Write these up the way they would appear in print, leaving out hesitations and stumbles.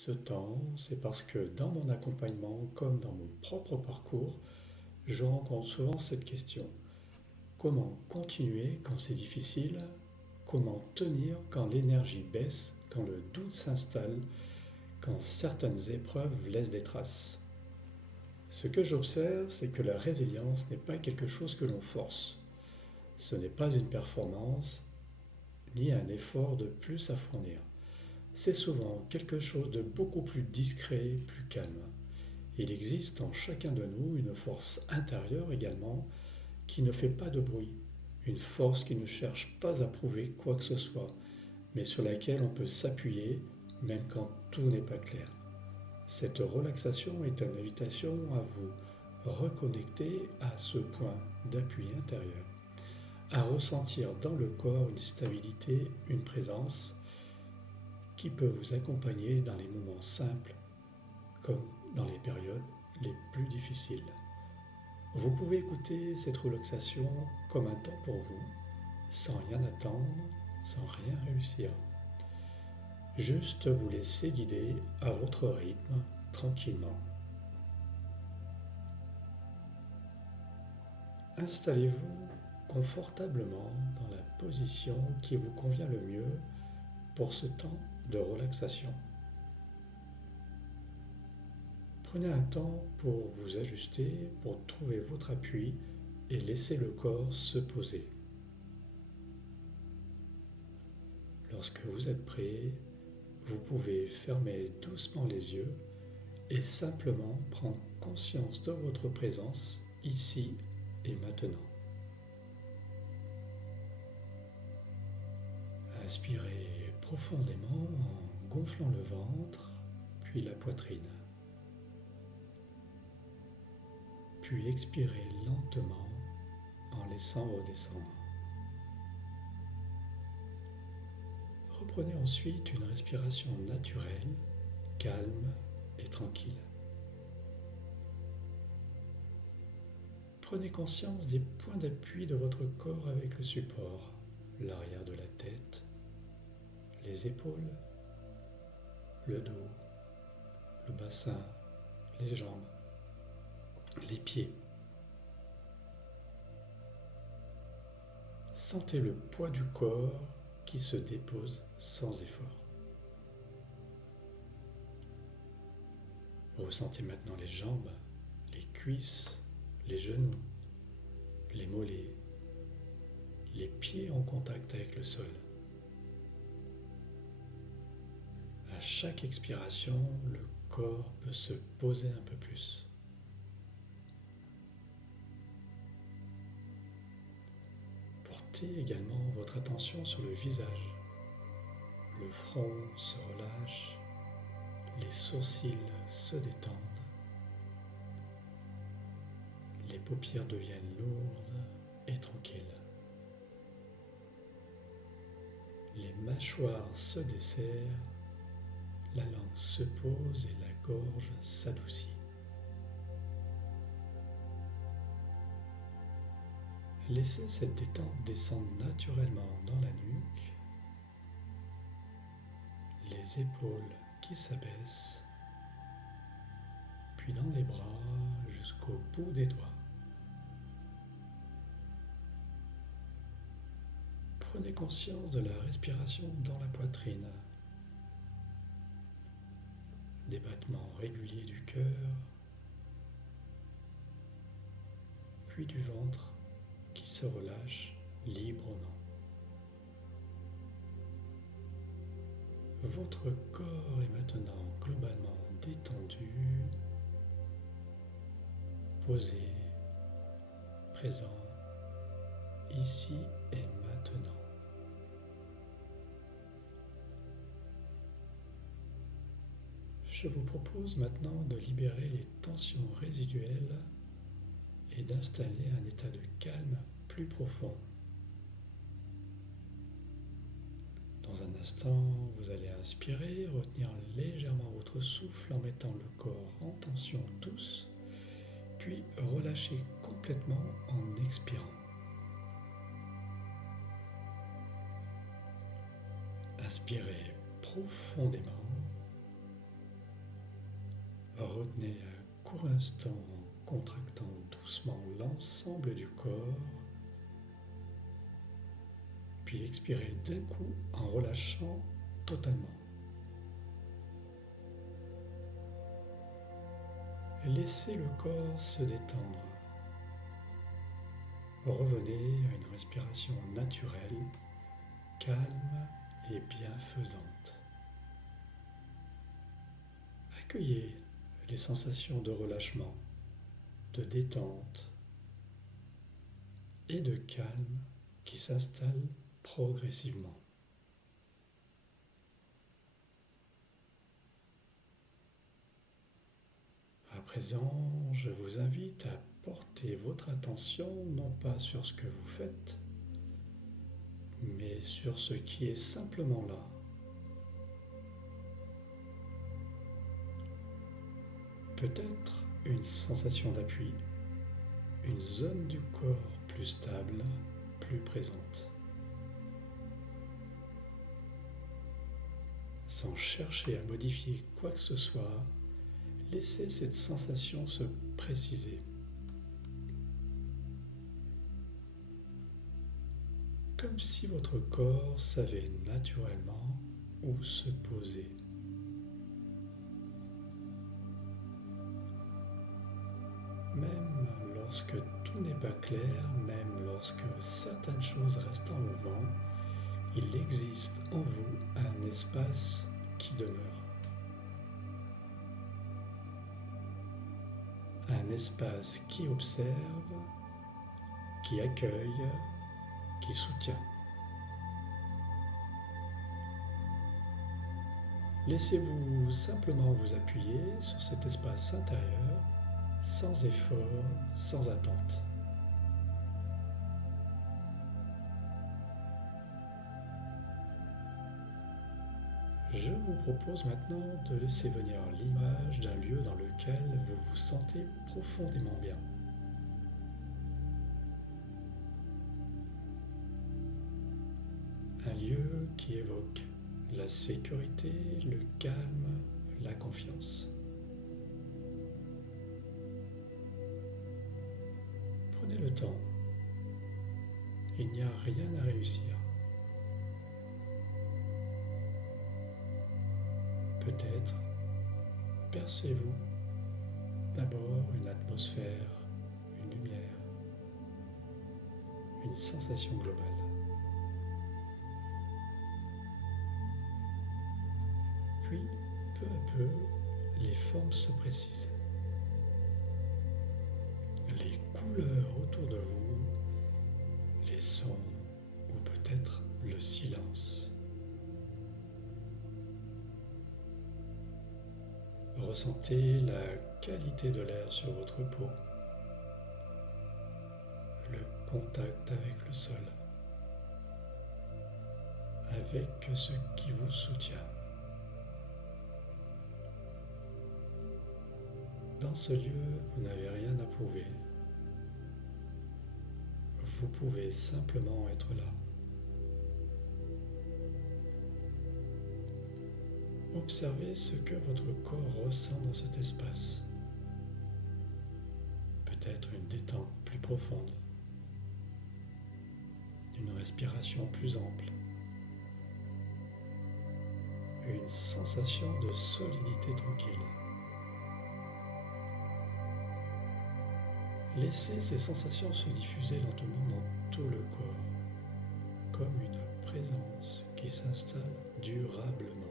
ce temps, c'est parce que dans mon accompagnement, comme dans mon propre parcours, je rencontre souvent cette question. Comment continuer quand c'est difficile? Comment tenir quand l'énergie baisse, quand le doute s'installe, quand certaines épreuves laissent des traces? Ce que j'observe, c'est que la résilience n'est pas quelque chose que l'on force. Ce n'est pas une performance, ni un effort de plus à fournir. C'est souvent quelque chose de beaucoup plus discret, plus calme. Il existe en chacun de nous une force intérieure également qui ne fait pas de bruit, une force qui ne cherche pas à prouver quoi que ce soit, mais sur laquelle on peut s'appuyer même quand tout n'est pas clair. Cette relaxation est une invitation à vous reconnecter à ce point d'appui intérieur, à ressentir dans le corps une stabilité, une présence qui peut vous accompagner dans les moments simples comme dans les périodes les plus difficiles. Vous pouvez écouter cette relaxation comme un temps pour vous, sans rien attendre, sans rien réussir. Juste vous laisser guider à votre rythme, tranquillement. Installez-vous confortablement dans la position qui vous convient le mieux pour ce temps de relaxation. Prenez un temps pour vous ajuster, pour trouver votre appui et laisser le corps se poser. Lorsque vous êtes prêt, vous pouvez fermer doucement les yeux et simplement prendre conscience de votre présence ici et maintenant. Inspirez profondément en gonflant le ventre, puis la poitrine. Puis expirez lentement en laissant redescendre. Reprenez ensuite une respiration naturelle, calme et tranquille. Prenez conscience des points d'appui de votre corps avec le support, l'arrière de la tête, les épaules, le dos, le bassin, les jambes, les pieds. Sentez le poids du corps qui se dépose sans effort. Ressentez maintenant les jambes, les cuisses, les genoux, les mollets, les pieds en contact avec le sol. À chaque expiration, le corps peut se poser un peu plus. Portez également votre attention sur le visage. Le front se relâche, les sourcils se détendent, les paupières deviennent lourdes et tranquilles. Les mâchoires se desserrent, la langue se pose et la gorge s'adoucit. Laissez cette détente descendre naturellement dans la nuque, les épaules qui s'abaissent, puis dans les bras jusqu'au bout des doigts. Prenez conscience de la respiration dans la poitrine, des battements réguliers du cœur, puis du ventre qui se relâche librement. Votre corps est maintenant globalement détendu, posé, présent, ici et maintenant. Je vous propose maintenant de libérer les tensions résiduelles et d'installer un état de calme plus profond. Dans un instant, vous allez inspirer, retenir légèrement votre souffle en mettant le corps en tension douce, puis relâcher complètement en expirant. Inspirez profondément Retenez un court instant en contractant doucement l'ensemble du corps, puis expirez d'un coup en relâchant totalement. Laissez le corps se détendre. Revenez à une respiration naturelle, calme et bienfaisante. Accueillez les sensations de relâchement, de détente et de calme qui s'installent progressivement. À présent, je vous invite à porter votre attention non pas sur ce que vous faites, mais sur ce qui est simplement là. Peut-être une sensation d'appui, une zone du corps plus stable, plus présente. Sans chercher à modifier quoi que ce soit, laissez cette sensation se préciser. Comme si votre corps savait naturellement où se poser. Même lorsque tout n'est pas clair, même lorsque certaines choses restent en mouvement, il existe en vous un espace qui demeure. Un espace qui observe, qui accueille, qui soutient. Laissez-vous simplement vous appuyer sur cet espace intérieur, sans effort, sans attente. Je vous propose maintenant de laisser venir l'image d'un lieu dans lequel vous vous sentez profondément bien. Un lieu qui évoque la sécurité, le calme, la confiance. Prenez le temps. Il n'y a rien à réussir. Peut-être percevez-vous d'abord une atmosphère, une lumière, une sensation globale. Puis, peu à peu, les formes se précisent. Les couleurs autour de vous, les sons ou peut-être le silence. Ressentez la qualité de l'air sur votre peau, le contact avec le sol, avec ce qui vous soutient. Dans ce lieu, vous n'avez rien à prouver. Vous pouvez simplement être là. Observez ce que votre corps ressent dans cet espace. Peut-être une détente plus profonde, une respiration plus ample, une sensation de solidité tranquille. Laissez ces sensations se diffuser lentement dans tout le corps, comme une présence qui s'installe durablement.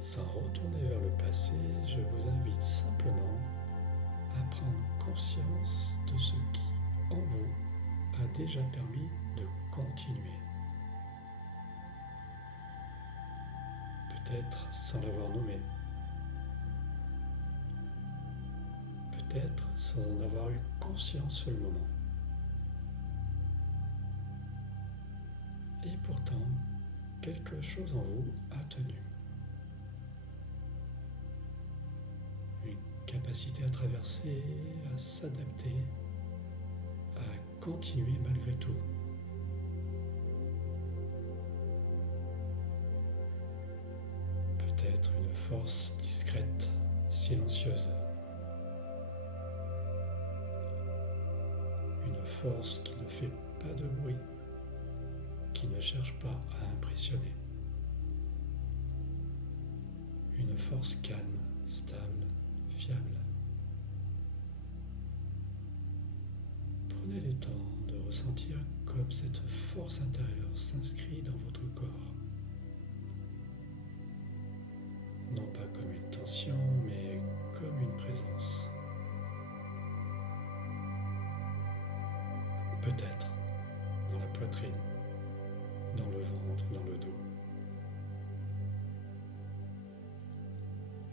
Sans retourner vers le passé, je vous invite simplement à prendre conscience de ce qui, en vous, a déjà permis de continuer. Peut-être sans l'avoir nommé. Peut-être sans en avoir eu conscience sur le moment. Et pourtant, quelque chose en vous a tenu. Une capacité à traverser, à s'adapter, à continuer malgré tout. force discrète, silencieuse. Une force qui ne fait pas de bruit, qui ne cherche pas à impressionner. Une force calme, stable, fiable. Prenez le temps de ressentir comme cette force intérieure s'inscrit dans votre corps. Non pas comme une tension, mais comme une présence. Peut-être dans la poitrine, dans le ventre, dans le dos.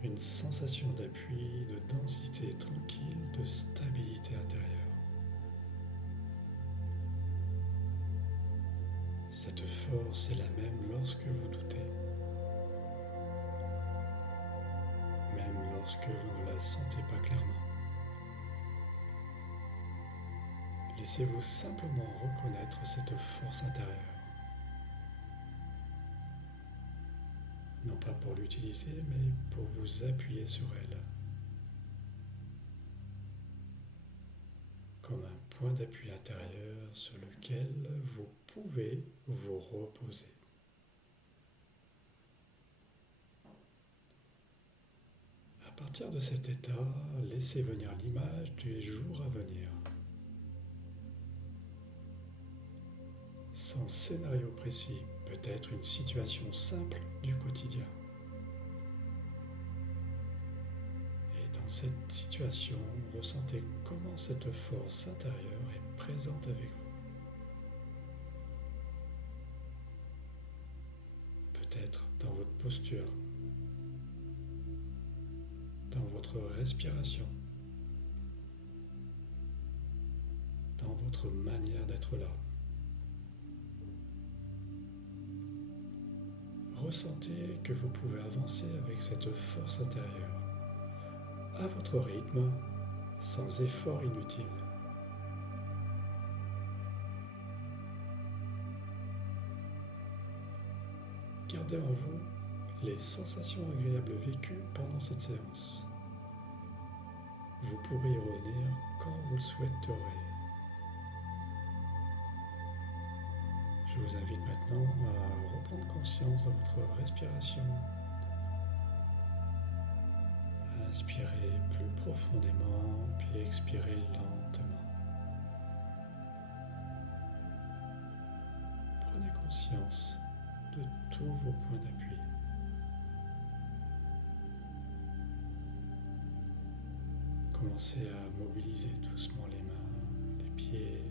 Une sensation d'appui, de densité tranquille, de stabilité intérieure. Cette force est la même lorsque vous doutez. Même lorsque vous ne la sentez pas clairement. Laissez-vous simplement reconnaître cette force intérieure. Non pas pour l'utiliser, mais pour vous appuyer sur elle. Comme un point d'appui intérieur sur lequel vous pouvez vous reposer. À partir de cet état, laissez venir l'image du jour à venir. Sans scénario précis, peut-être une situation simple du quotidien. Et dans cette situation, ressentez comment cette force intérieure est présente avec vous. Peut-être dans votre posture, dans votre respiration, dans votre manière d'être là. Ressentez que vous pouvez avancer avec cette force intérieure, à votre rythme, sans effort inutile. Gardez en vous les sensations agréables vécues pendant cette séance. Vous pourrez y revenir quand vous le souhaiterez. Je vous invite maintenant à reprendre conscience de votre respiration. Inspirez plus profondément, puis expirez lentement. Prenez conscience de tous vos points d'appui. Commencez à mobiliser doucement les mains, les pieds.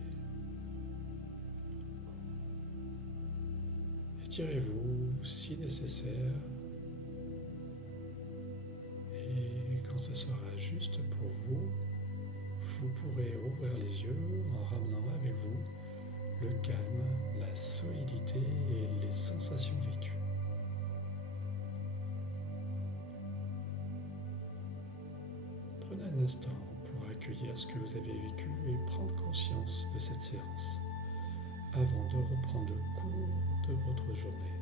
Étirez-vous si nécessaire. Et quand ce sera juste pour vous, vous pourrez ouvrir les yeux en ramenant avec vous le calme, la solidité et les sensations vécues. Prenez un instant pour accueillir ce que vous avez vécu et prendre conscience de cette séance avant de reprendre le cours de votre journée.